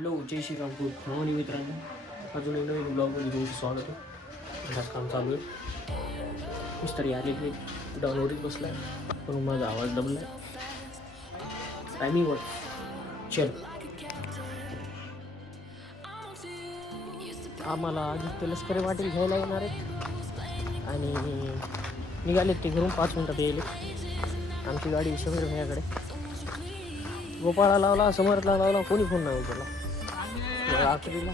Hello, जय श्रीराम आणि मित्रांनो, अजून एक नवीन ब्लॉगमध्ये तुमचं स्वागत आहे. घरात काम चालू आहे. मिस्त्री आलेली डाऊनवरच बसला आहे, पण माझा आवाज दबला आहे. टायमिंग वर चल. आम्हाला आदित्य लष्करी वाटेल घ्यायला येणार आहे आणि निघालेत ते घरून 5 मिनिटात येईल. आमची गाडी शहर भैयाकडे. गोपाळा लावला, समर्थला लावला, कोणी फोन नाही उचलला. रात्रीला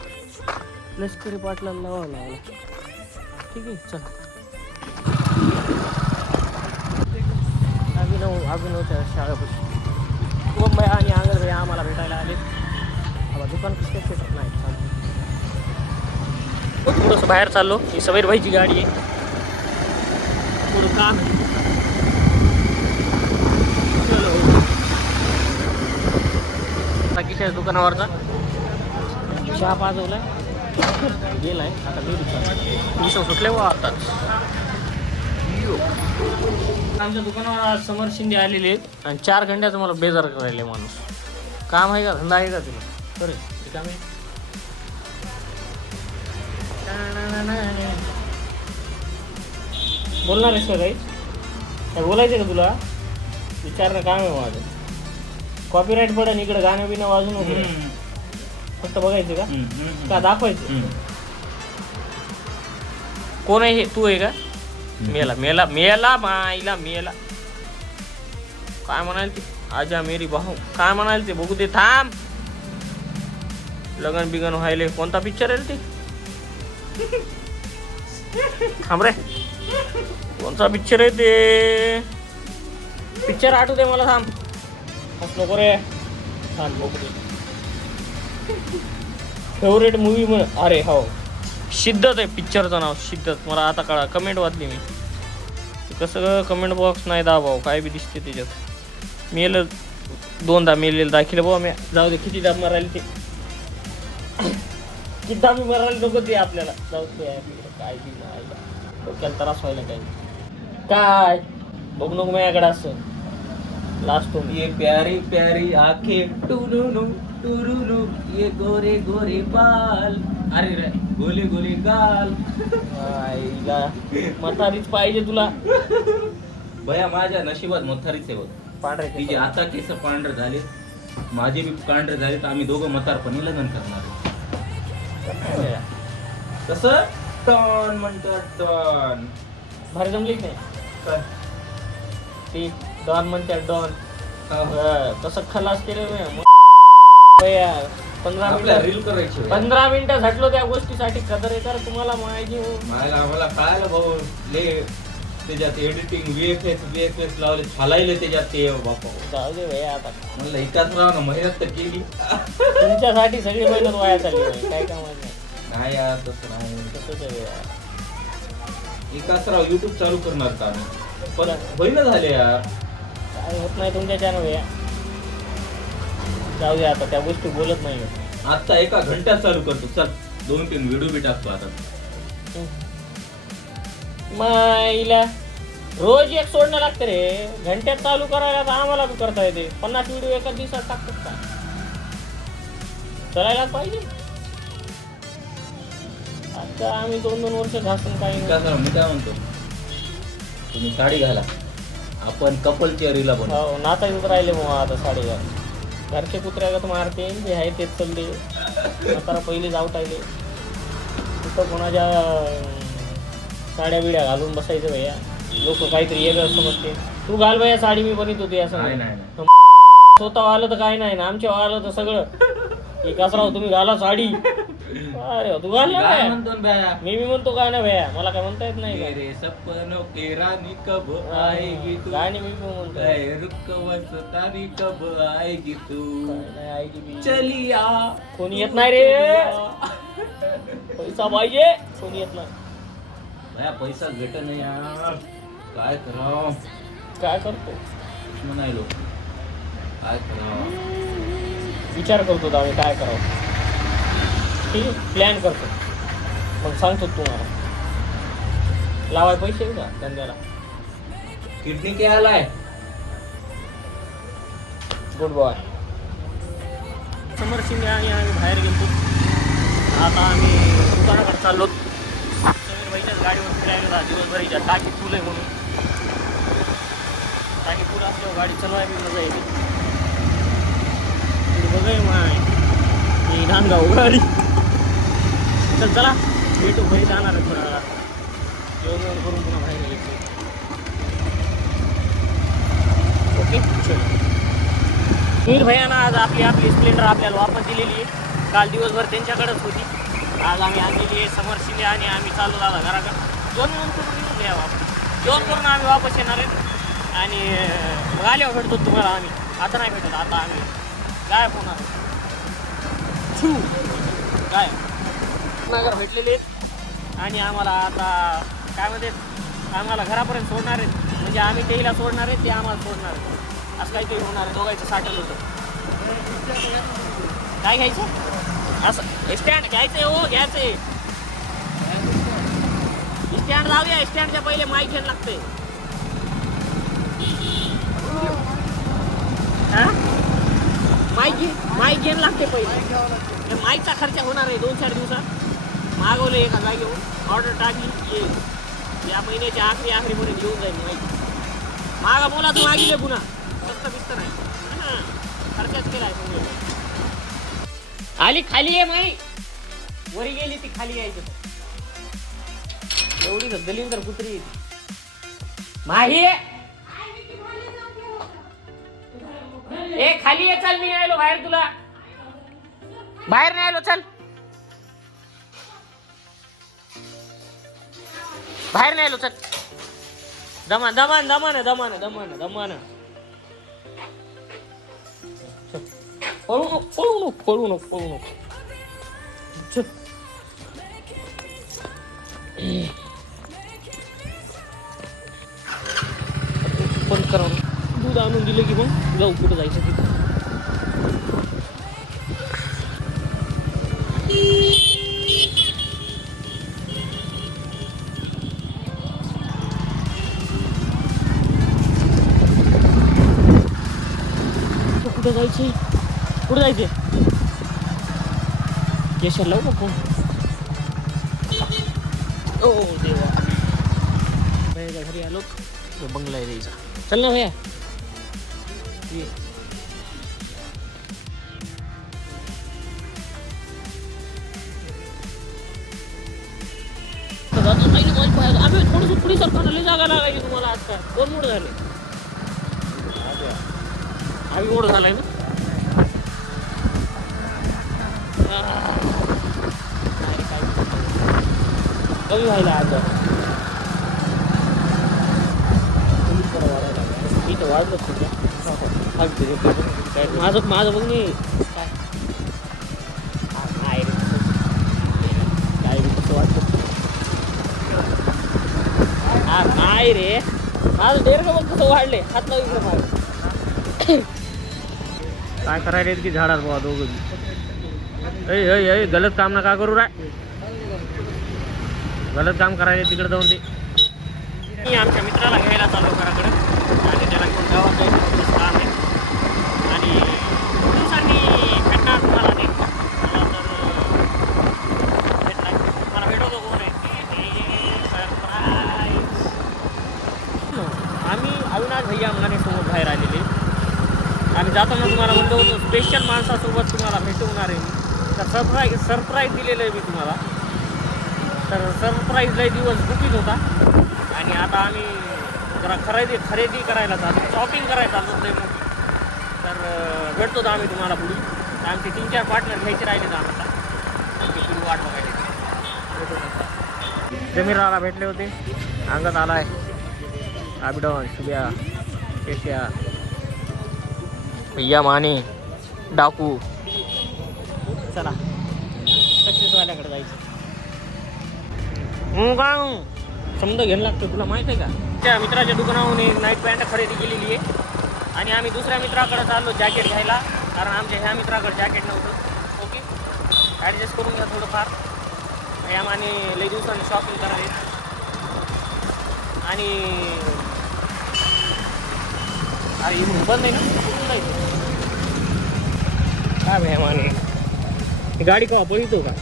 लष्करी पाटलाला लावायला लावला. ठीक आहे, चला. अभिनवच्या शाळेपाशी मुंबई आणि आंगर भैया आम्हाला भेटायला आले. आता दुकान कसं शेतात नाही. थोडंसं बाहेर चाललो. ही समीर भाईची गाडी आहे. थोडं काम आहे. बाकीच्या दुकानावरचा चहा पाजवलाय, गेलाय. आता मी सुटले व आताच. आमच्या दुकानावर आज समर शिंदे आलेले आहेत आणि 4 घंट्याचं मला बेजार करायला माणूस. काम आहे का, धंदा आहे का तुला? खरे काम आहे. बोलणार आहेस का काही? काय बोलायचं का तुला? विचारणं काम आहे माझं. कॉपीराईट पडेल इकडे, गाणं बिणं वाजू नको. फक्त बघायचं का दाखवायचं? कोण आहे हे? तू आहे का? मेला मेला मेला माईला मेला. काय म्हणाल ते? आजा मेरी भाऊ काय म्हणाल ते? बघू दे, थांब. लगन बिगन व्हायले. कोणता पिक्चर आहे ते? थांब रे, कोणता पिक्चर आहे ते? पिक्चर आठवू दे मला. थांब, नको रे, थांब बघू दे. फेवरेट मूवी म्हण. अरे हो, शिद्दत आहे पिक्चरचं नाव, शिद्दत. मला आता कळा, कमेंट वाचली मी. कसं कमेंट बॉक्स नाही दाबाव, काय बी दिसते त्याच्यात. मेलं 2दा मेलेलं दाखिलं बाबा मी. जाऊ दे, किती दाब मारायला ते, किती दाब मारायला नको ते आपल्याला. जाऊ दे, काय बी नाही, डोक्याला त्रास व्हायला काय काय. बघू नको माझ्याकडे असं. लास्ट ये प्यारी प्यारी आंखें टुरुनु टुरुनु, ये गोरे गोरे बाल, अरे रे गोले गोले गाल. आईला म्हातारीच पाहिजे तुला. भया माझ्या नशिबात म्हातारीच आहे. पांढरे तिचे आता केस पांढरे झाले, माझे बी पांढरे झाले, तर आम्ही दोघं म्हातारपणी लग्न करणार. कसं टॉन म्हणतात, टॉन भारी जमली नाही काय ती डॉन म्हणतात, डॉन. कसं खलास केलं 15 मिनिटं झटलो त्या गोष्टीसाठी. कदर आहे तर तुम्हाला माहिती हो. आम्हाला कळायला भाऊ, ले त्याच्यात एडिटिंग VFX लावले, छालायले त्याच्यात ते. बापा जाऊ दे भैया, आता म्हणलं एकाच राव ना, मेहनत तर केली. तुमच्यासाठी सगळी मेहनत वाया चालली. काय काम नाही यार, तसं नाही. तसंच आहे भैया. एकाच राव युट्यूब चालू करणार का? पण होईना झाले यार, काय होत नाही तुमच्या चॅनल भैया. जाऊ दे, आता त्या गोष्टी बोलत नाही. आता 1 घंट्यात चालू करतो. चल 2-3 व्हिडिओ बी टाकतो आता. माईला रोज एक सोडणं लागतं रे. घंट्यात चालू करायला तर आम्हाला बी करता येते. 50 व्हिडिओ एका दिवसात टाकतात का? करायला पाहिजे. आता आम्ही 2-2 वर्ष घासून काही मी काय म्हणतो, तुम्ही साडी घाला, आपण कपल चेअरीला बनवू. हो, नाता येऊन राहिले मग आता साडी घाल. घरचे कुत्र्यागत मारते, जे आहे तेच चालले. आता पहिले जाऊ टायले कुठं कोणाच्या साड्या बिड्या घालून बसायचं भैया. लोक काहीतरी वेगळं समजते. तू घाल भैया साडी, मी बनित होती असं नाही. स्वतः आलं तर काय नाही ना, आमच्या आलं तर सगळं एकाच राव. तुम्ही घाला साडी. अरे तू घाल ना. मी म्हणतो काय ना भैया, मला काय म्हणता येत नाही. मेरे सपनों की रानी कब आएगी तू, गाणी मी पण म्हणतो. रुकवतानी कब आएगी तू, आईची चलिया. कोणी येत नाही रे, पैसा पाहिजे. कोणी येत नाही भया, पैसा भेट नाही यार. काय करावं, काय करतो म्हणायलो, काय करावं. विचार करतो आम्ही काय करावं. ठीक, प्लॅन करतो, मग सांगतो तुम्हाला. लावाय पैसे का धंद्याला? किडनी काय आलाय? Good boy. समर शिंदे आणि आम्ही बाहेर गेलो. आता आम्ही दुकानाकडे चाललो. समीर भाईच्याच गाडीवर फिरायला दिवसभरीच्या टाकी फुल आहे म्हणून. टाकी फुल असल्यावर गाडी चालवायला बी मजा येते. बघाय माय ही नांदगाव गाडी. चल चला भेटू. घरी जाणार आहे थोडा वेळा. जेवण करून पुन्हा बाहेर यायचं. ओके चल. मीर भैयानं आज आपली स्प्लेंडर आपल्याला वापस दिलेली आहे. काल दिवसभर त्यांच्याकडेच होती. आज आम्ही आणलेली आहे समर शिंदे आणि आम्ही चालू झाला घराकडे. जेवण करून येऊन द्या वापस. जेवण करून आम्ही वापस येणार आहे. आणि मग आल्यावर भेटतो तुम्हाला आम्ही. आता नाही भेटत. आता आम्ही गायब होणार. काय नगर भेटलेले आहेत. आणि आम्हाला आता काय म्हणते आम्हाला घरापर्यंत सोडणार आहेत. म्हणजे आम्ही तेला सोडणार आहे ते आम्हाला सोडणार आहे. असं काहीतरी होणार आहे. दोघांचं साठवलं होतं. काय घ्यायचं असं स्टँड घ्यायचं हो. घ्यायचं स्टँड जाऊया. स्टँडच्या पहिले माईक घ्यायला लागते. माईक घ्यायला लागते पहिले. माईकचा खर्च होणार आहे 2-4 दिवसात. मागवले एका जागेवर. ऑर्डर टाकली येईल. या महिन्याच्या आखरीपर्यंत येऊन जाईल माईक. मागा बोला तू मागितले पुन्हा. स्वस्त बिस्त नाही खर्चाच केलाय. आली खाली आहे माई. वरी गेली ती खाली यायची. एवढी दलिंदर तर कुत्री येते माही. ए खाली ये. चल मी आलो बाहेर. तुला बाहेर नाही आलो. चल बाहेर नाही आलो. चल दमान दमान दमान दमान दमान दमान. पळू नको पळू नको पळू नको पळू नको. बंद करा. दूध आणून दिलं की मग जाऊ कुठं जायचं तिथं. कुठं जायचे कुठं जायचे. केशर लावू का फोन. ओ देवा. भैया घरी आलो. बंगला आहे द्यायचा. चल ना भैया. आम्ही थोडंसं पुढे सरकारला लई जागा लागायची तुम्हाला. आजकाल 2 मोड झाले. आम्ही मोड झालाय ना. कमी व्हायला आता. इथं वाढलं तुझ्या माझं बघ नाही काय नाही रे. काय कसं वाटतं. हा नाही रे. माझं डेरकं बघ कसं वाढले. हात लावू इकडे माझं. काय करायला की झाडात बाबा दोघं. गलत काम ना का करू रा. गलत काम करायला तिकडे जाऊन ते. मी आमच्या मित्राला घ्यायला चाललो घराकडे. आणि त्याला घेऊन गावात जायचं काम आहे. आणि दिवसांनी भेटणार तुम्हाला नाही. मला भेटवतो कोण आहे. आम्ही अविनाश भैया अंगानेसोबत बाहेर आलेले. आम्ही जाताना तुम्हाला म्हणतो होतो स्पेशल माणसासोबत तुम्हाला भेटवणार आहे मी. तर सरप्राईज दिलेलं आहे मी तुम्हाला. तर सरप्राईजलाही दिवस बुकिंग होता. आणि आता आम्ही जरा खरेदी करायला चालतो. शॉपिंग करायला चालतो ते. तर भेटतो तर आम्ही तुम्हाला पुढे. आमचे 3-4 पार्टनर घ्यायचे राहिले तर आम्हाला. आमची पुढे वाट बघायला जमीराला भेटले होते. अंगात आलाय. आबिडॉन शुभ्या केशिया भैया माने डाकू. चला सक्सेस वाल्याकडे जायचं. काय समजा घ्यायला लागतं. तुला माहित आहे का. त्या मित्राच्या दुकानावरून एक नाईट पॅन्ट खरेदी केलेली आहे. आणि आम्ही दुसऱ्या मित्राकडे चाललो जॅकेट घ्यायला. कारण आमच्या ह्या मित्राकडे जॅकेट नव्हतं. ओके ॲडजस्ट करून घ्या थोडंफार. या माने लई दिवसांनी शॉपिंग करायला. आणि अरे बंद आहे ना. काय भया माने गाडी का पळतो का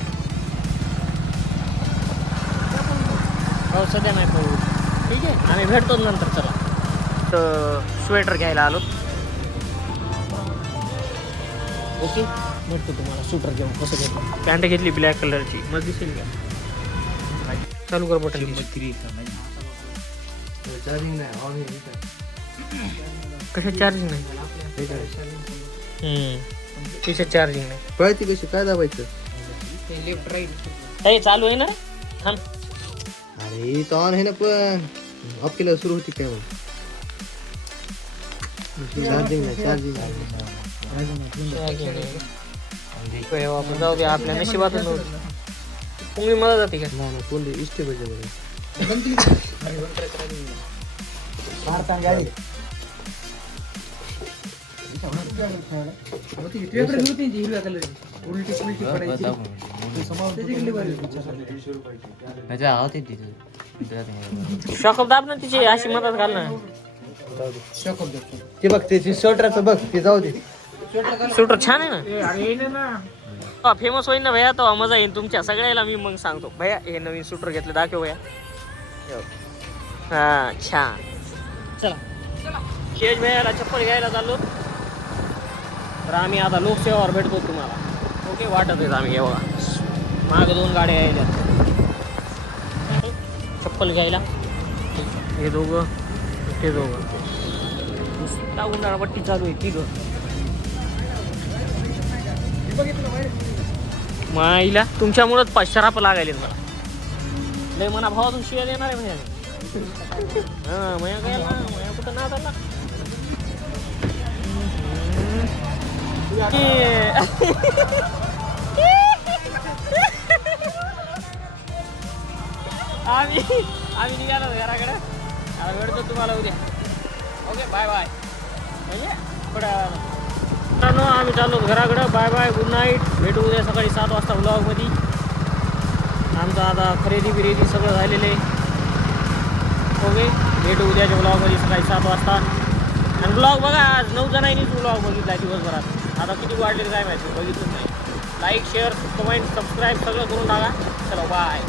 हो सध्या नाही पळू ठीक आहे आम्ही भेटतो नंतर चला तर स्वेटर घ्यायला आलो ओके भेटतो तुम्हाला स्वेटर घेऊन कसं घेतो पॅन्ट घेतली ब्लॅक कलरची मग दिसेल का चालू कर बटन कशा चार्जिंग नाही तिच्या चार्जिंग नाही पळती कशी काय दाबायचं लेफ्ट राईट चालू आहे ना थांब अरे तो ऑन आहे ना पण ऑफ केलं सुरू होती काय मग चार्जिंग नाही चार्जिंग आपण जाऊ दे आपल्या नशिबातून तुम्ही मला जाते का नाही कोण इष्टे पाहिजे शॉकअप दाब ना तिची अशी मदत घाल ना ते बघ त्याची स्वेटरचं बघ ते जाऊ दे स्वेटर छान आहे ना फेमस होईल ना भैया तो मजा येईल तुमच्या सगळ्याला मी मग सांगतो भैया हे नवीन स्वेटर घेतलं दाखव भैया हा छान चला शेज भैयाला चप्पल घ्यायला चाललो तर आम्ही आता लोकसेवावर भेटतो तुम्हाला ओके वाटत आहेत आम्ही एवढा माग 2 गाड्या यायच्या चप्पल घ्यायला हे दोघं ते दोघं उन्हाळा पट्टी चालू आहे तिघं माईला तुमच्यामुळंच पाचशराप लागले मला लय मना भावातून शिवाय देणार आहे म्हणजे हा मया काय मया कुठं ना झाला आम्ही निघालो घराकडे आता भेटतो तुम्हाला उद्या ओके बाय बाय म्हणजे थोडं आम्ही चाललो घराकडं बाय बाय गुड नाईट भेटू उद्या सकाळी 7 वाजता ब्लॉगमध्ये आमचं आता खरेदी बिरेदी सगळं झालेलं आहे ओके भेटू उद्याच्या ब्लॉगमध्ये सकाळी 7 वाजता आणि ब्लॉग बघा आज 9 जणांनीच ब्लॉग बघितला दिवसभरात आता किती वाढलेलं काय माहिती बघितलं नाही लाईक शेअर कमेंट सबस्क्राईब सगळं करून टाका चलो बाय